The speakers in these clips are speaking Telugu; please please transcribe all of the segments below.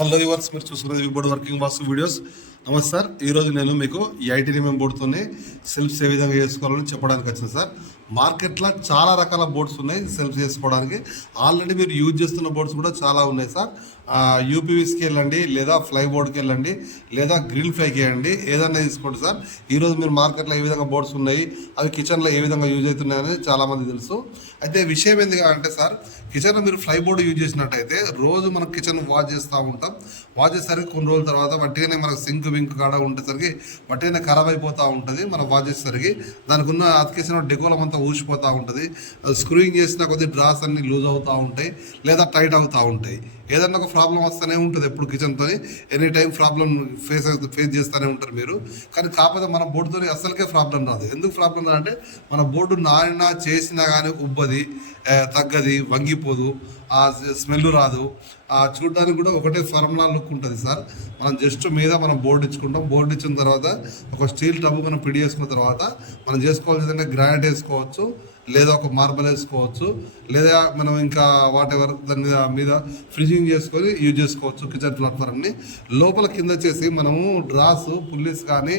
హలో యువర్స్, మీరు చూసుకున్నది బోర్డు వర్కింగ్ వాస్తు వీడియోస్. నమస్తే సార్. ఈరోజు నేను మీకు ఈ ఐటీడీఎం బోర్డుతోనే సెల్ఫ్స్ ఏ విధంగా చేసుకోవాలని చెప్పడానికి వచ్చింది సార్. మార్కెట్లో చాలా రకాల బోర్డ్స్ ఉన్నాయి సెల్ఫ్ చేసుకోవడానికి. ఆల్రెడీ మీరు యూజ్ చేస్తున్న బోర్డ్స్ కూడా చాలా ఉన్నాయి సార్. యూపీవీస్కి వెళ్ళండి, లేదా ఫ్లై బోర్డ్కి వెళ్ళండి, లేదా గ్రిల్ ఫ్లైకి వెళ్ళండి, ఏదన్నా తీసుకోండి సార్. ఈరోజు మీరు మార్కెట్లో ఏ విధంగా బోర్డ్స్ ఉన్నాయి, అవి కిచెన్లో ఏ విధంగా యూజ్ అవుతున్నాయి అనేది చాలామంది తెలుసు. అయితే విషయం ఎందుకు అంటే సార్, కిచెన్లో మీరు ఫ్లై బోర్డు యూజ్ చేసినట్టయితే రోజు మనం కిచెన్ వాష్ చేస్తూ ఉంటాం. వాష్ చేసేసరికి కొన్ని రోజుల తర్వాత వట్టిగానే మనకు సింక్ వింక్ కాడ ఉండేసరికి వట్టిగానే ఖరాబ్ అయిపోతూ ఉంటుంది. మనం వాష్ చేసేసరికి దానికి ఉన్న అతికేసిన డెకోలం అంతా ఊసిపోతూ ఉంటుంది. స్క్రూయింగ్ చేసిన కొద్ది డ్రాస్ అన్ని లూజ్ అవుతూ ఉంటాయి, లేదా టైట్ అవుతూ ఉంటాయి. ఏదన్నా ఒక ప్రాబ్లం వస్తూనే ఉంటుంది ఎప్పుడు కిచెన్తో. ఎనీ టైం ప్రాబ్లం ఫేస్ చేస్తూనే ఉంటారు మీరు. కానీ కాకపోతే మన బోర్డుతో అసలుకే ప్రాబ్లం రాదు. ఎందుకు ప్రాబ్లం రాదంటే మన బోర్డు నానినా చేసినా కానీ ఉబ్బది, తగ్గది, వంగిపోదు, ఆ స్మెల్ రాదు. చూడడానికి కూడా ఒకటే ఫార్ములా లుక్ ఉంటుంది సార్. మనం జస్ట్ మీద మనం బోర్డు ఇచ్చుకుంటాం. బోర్డు ఇచ్చిన తర్వాత ఒక స్టీల్ టబ్ మనం పిడి చేసుకున్న తర్వాత మనం చేసుకోవాల్సిన విధంగా గ్రానైట్ వేసుకోవచ్చు, లేదా ఒక మార్బల్ వేసుకోవచ్చు, లేదా మనం ఇంకా వాట్ ఎవర్ దాని మీద ఫ్రిడ్జింగ్ చేసుకొని యూజ్ చేసుకోవచ్చు కిచెన్ ప్లాట్ఫామ్ని. లోపల కింద వచ్చేసి మనము డ్రాస్ పుల్లీస్ కానీ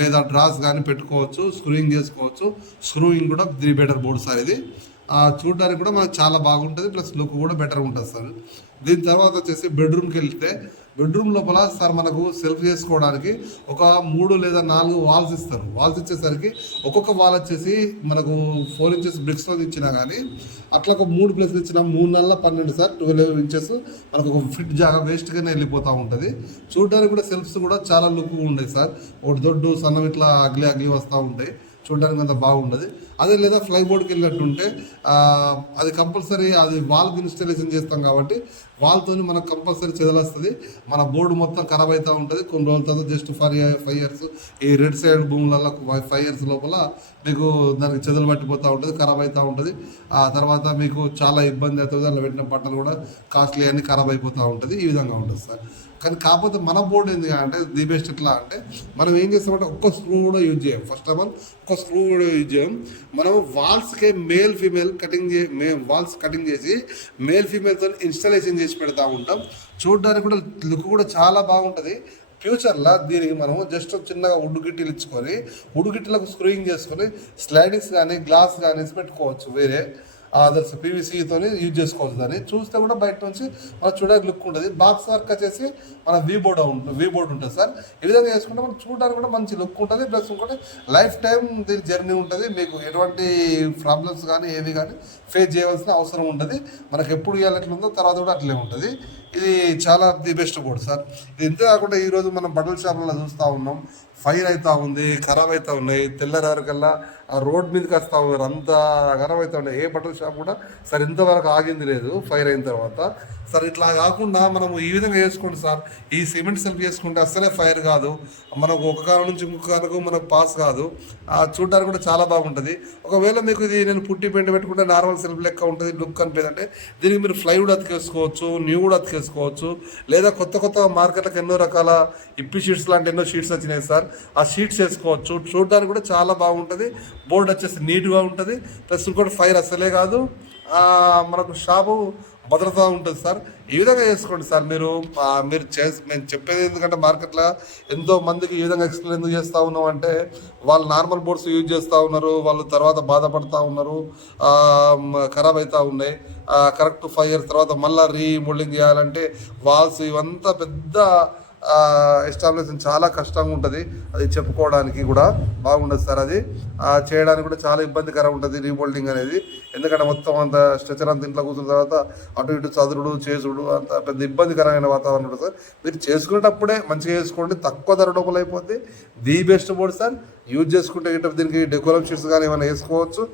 లేదా డ్రాస్ కానీ పెట్టుకోవచ్చు, స్క్రూయింగ్ చేసుకోవచ్చు. స్క్రూయింగ్ కూడా 3 బెటర్ బోర్డు సార్ ఇది. చూడడానికి కూడా మనకు చాలా బాగుంటుంది, ప్లస్ లుక్ కూడా బెటర్ ఉంటుంది సార్. దీని తర్వాత వచ్చేసి బెడ్రూమ్కి వెళ్తే, బెడ్రూమ్ లోపల సార్ మనకు సెల్ఫ్ చేసుకోవడానికి ఒక 3 లేదా 4 వాల్స్ ఇస్తారు. వాల్స్ ఇచ్చేసరికి ఒక్కొక్క వాల్ వచ్చేసి మనకు 4 ఇంచెస్ బ్రిక్స్తో ఇచ్చినా కానీ అట్లా ఒక 3 ప్లేస్లు ఇచ్చిన 3 నెలల 12 సార్ 12 ఇంచెస్ మనకు ఒక ఫిట్ జాగా వేస్ట్గానే వెళ్ళిపోతూ ఉంటుంది. చూడడానికి కూడా సెల్ఫ్స్ కూడా చాలా లుక్ ఉండేది సార్. ఒకటి దొడ్డు సన్నం ఇట్లా అగ్లీ వస్తూ ఉంటాయి, చూడడానికి అంత బాగుండదు. అదే లేదా ఫ్లై బోర్డ్కి వెళ్ళినట్టుంటే అది కంపల్సరీ అది వాల్కి ఇన్స్టాలేషన్ చేస్తాం కాబట్టి వాల్తో మనకు కంపల్సరీ చెదలొస్తుంది. మన బోర్డు మొత్తం ఖరాబ్ అవుతూ ఉంటుంది. కొన్ని రోజుల తర్వాత జస్ట్ 5 ఇయర్స్ ఈ రెడ్ సైడ్ భూములలో 5 ఇయర్స్ లోపల మీకు దానికి చెదలు పట్టిపోతూ ఉంటుంది, ఖరాబ్ అవుతూ ఉంటుంది. ఆ తర్వాత మీకు చాలా ఇబ్బంది అవుతుంది. దానిలో పెట్టిన బట్టలు కూడా కాస్ట్లీ అన్ని ఖరాబ్ అయిపోతూ ఉంటుంది. ఈ విధంగా ఉంటుంది సార్. కానీ కాకపోతే మన బోర్డు ఎందుకు అంటే ది బెస్ట్ ఎట్లా అంటే మనం ఏం చేస్తామంటే ఒక్క స్క్రూ కూడా యూజ్ చేయం. ఫస్ట్ ఆఫ్ ఆల్ ఒక్క స్క్రూ కూడా యూజ్ చేయం. మనం వాల్స్కే మేల్ ఫీమేల్ వాల్స్ కటింగ్ చేసి మేల్ ఫీమేల్తో ఇన్స్టాలేషన్ చేసి పెడతా ఉంటాం. చూడడానికి కూడా లుక్ కూడా చాలా బాగుంటుంది. ఫ్యూచర్లో దీనికి మనము జస్ట్ చిన్నగా ఉడ్డు గిట్టీలు ఇచ్చుకొని ఉడ్డు గిట్టీలకు స్క్రూయింగ్ చేసుకొని స్లైడింగ్స్ కానీ గ్లాస్ కానీ పెట్టుకోవచ్చు. వేరే అదర్స్ పీవీసీతో యూజ్ చేసుకోవచ్చు. దాన్ని చూస్తే కూడా బయట నుంచి మనం చూడడానికి లుక్ ఉంటుంది. బాక్స్ వర్క్ వచ్చేసి మన వీ బోర్డ్ ఉంటుంది సార్. ఈ విధంగా చేసుకుంటే మనం చూడడానికి కూడా మంచి లుక్ ఉంటుంది. ప్లస్ ఇంకోటి లైఫ్ టైం దీని జర్నీ ఉంటుంది. మీకు ఎటువంటి ప్రాబ్లమ్స్ కానీ ఏవి కానీ ఫేస్ చేయవలసిన అవసరం ఉంటుంది. మనకు ఎప్పుడు ఇవ్వాలి ఎట్లుందో తర్వాత కూడా అట్లే ఉంటుంది. ఇది చాలా ది బెస్ట్ బోర్డ్ సార్. ఇది ఇంతే కాకుండా ఈరోజు మనం బట్టల షాపులలో చూస్తూ ఉన్నాం, ఫైర్ అవుతూ ఉంది, ఖరాబ్ అవుతూ ఉన్నాయి. తెల్లవారికల్లా రోడ్ మీదకి వస్తూ ఉన్నారు, అంతా ఖరాబ్ అవుతూ ఉన్నాయి. ఏ బట్టల షాప్ కూడా సార్ ఇంతవరకు ఆగింది లేదు ఫైర్ అయిన తర్వాత. సార్ ఇట్లా కాకుండా మనం ఈ విధంగా చేసుకోండి సార్. ఈ సిమెంట్ సెల్ఫ్ చేసుకుంటే అస్సలే ఫైర్ కాదు. మనకు ఒక కాలం నుంచి ఇంకొక కాలకు మనకు పాస్ కాదు. చూడడానికి కూడా చాలా బాగుంటుంది. ఒకవేళ మీకు ఇది నేను పుట్టి పెంట పెట్టుకుంటే నార్మల్ సెల్ఫ్ లెక్క ఉంటుంది, లుక్ అనిపించదంటే దీనికి మీరు ఫ్లైవుడ్ అతికేసుకోవచ్చు, న్యూ కూడా అతికేసుకోవచ్చు, లేదా కొత్త మార్కెట్లకు ఎన్నో రకాల ఇప్పి షీట్స్ లాంటి ఎన్నో షీట్స్ వచ్చినాయి సార్. ఆ షీట్స్ వేసుకోవచ్చు. చూడడానికి కూడా చాలా బాగుంటుంది. బోర్డు వచ్చేసి నీట్గా ఉంటుంది. ప్లస్ ఇంకోటి ఫైర్ అసలే కాదు. మనకు షాపు భద్రత ఉంటుంది సార్. ఈ విధంగా చేసుకోండి సార్. మేము చెప్పేది ఎందుకంటే మార్కెట్లో ఎంతో మందికి ఈ విధంగా ఎక్స్ప్లెయిన్ ఎందుకు చేస్తూ ఉన్నాం అంటే వాళ్ళు నార్మల్ బోర్డ్స్ యూజ్ చేస్తూ ఉన్నారు, వాళ్ళు తర్వాత బాధపడుతూ ఉన్నారు, ఖరాబ్ అవుతూ ఉన్నాయి. కరెక్ట్ 5 ఇయర్స్ తర్వాత మళ్ళీ రీమోల్డింగ్ చేయాలంటే వాల్స్ ఇవంతా పెద్ద ఎస్టాబ్లిషన్ చాలా కష్టంగా ఉంటుంది. అది చెప్పుకోవడానికి కూడా బాగుండదు సార్. అది చేయడానికి కూడా చాలా ఇబ్బందికరం ఉంటుంది రీమోల్డింగ్ అనేది. ఎందుకంటే మొత్తం అంత స్ట్రెచర్ అంత ఇంట్లో కూర్చున్న తర్వాత అటు ఇటు చదురుడు చేసుడు అంత పెద్ద ఇబ్బందికరమైన వాతావరణం ఉంటుంది సార్. మీరు చేసుకునేటప్పుడే మంచిగా చేసుకోండి, తక్కువ ధర డబ్బులు అయిపోద్ది. The best board sir. Use చేసుకుంటే దీనికి డెకోరం షీట్స్ కానీ ఏమైనా వేసుకోవచ్చు.